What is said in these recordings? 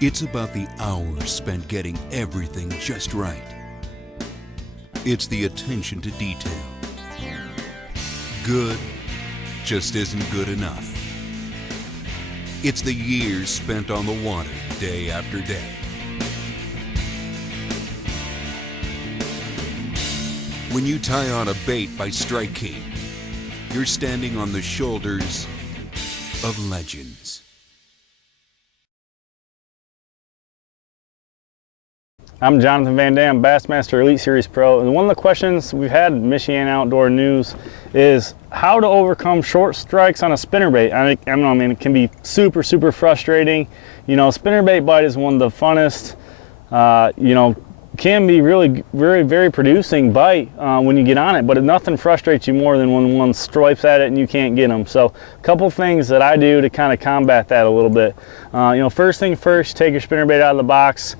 It's about the hours spent getting everything just right. It's the attention to detail. Good just isn't good enough. It's the years spent on the water day after day. When you tie on a bait by Strike King, you're standing on the shoulders of legends. I'm Jon VanDam, Bassmaster Elite Series Pro, and one of the questions we've had in Michigan Outdoor News is how to overcome short strikes on a spinnerbait. I mean, it can be super frustrating. You know, spinnerbait bite is one of the funnest, can be really very producing bite when you get on it, but nothing frustrates you more than when one stripes at it and you can't get them. So a couple things that I do to kind of combat that a little bit. First thing first, take your spinnerbait out of the box.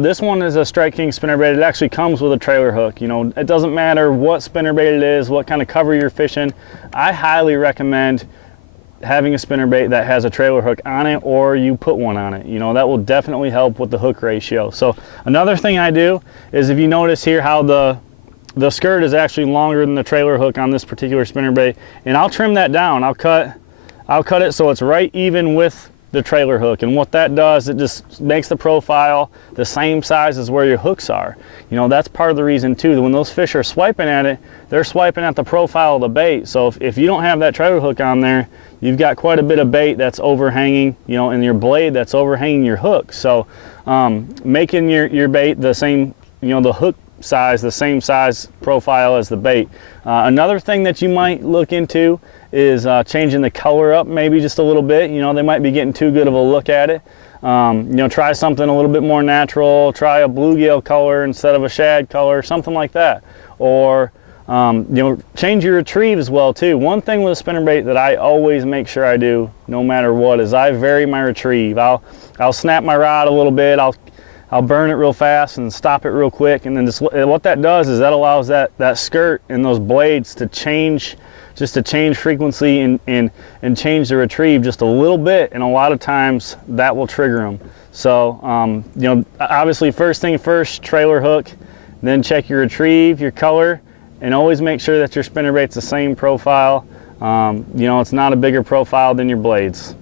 This one is a Strike King spinnerbait. It actually comes with a trailer hook. You know, it doesn't matter what spinnerbait it is, what kind of cover you're fishing. I highly recommend having a spinnerbait that has a trailer hook on it, or you put one on it. You know, that will definitely help with the hook ratio. So another thing I do is, if you notice here how the skirt is actually longer than the trailer hook on this particular spinnerbait, and I'll trim that down. I'll cut it so it's right even with the trailer hook, and what that does, it just makes the profile the same size as where your hooks are. You know, that's part of the reason too, that when those fish are swiping at it, they're swiping at the profile of the bait. So if you don't have that trailer hook on there, you've got quite a bit of bait that's overhanging, you know, and your blade that's overhanging your hook. So making your bait the same, you know, the hook size, the same size profile as the bait. Another thing that you might look into is changing the color up maybe just a little bit. You know, they might be getting too good of a look at it. Try something a little bit more natural. Try a bluegill color instead of a shad color, something like that. Or change your retrieve as well too. One thing with a spinnerbait that I always make sure I do, no matter what, is I vary my retrieve. I'll snap my rod a little bit. I'll burn it real fast and stop it real quick, and then what that does is that allows that skirt and those blades to change frequency and change the retrieve just a little bit, and a lot of times that will trigger them. So obviously first thing first, trailer hook, then check your retrieve, your color, and always make sure that your spinnerbait's the same profile. It's not a bigger profile than your blades.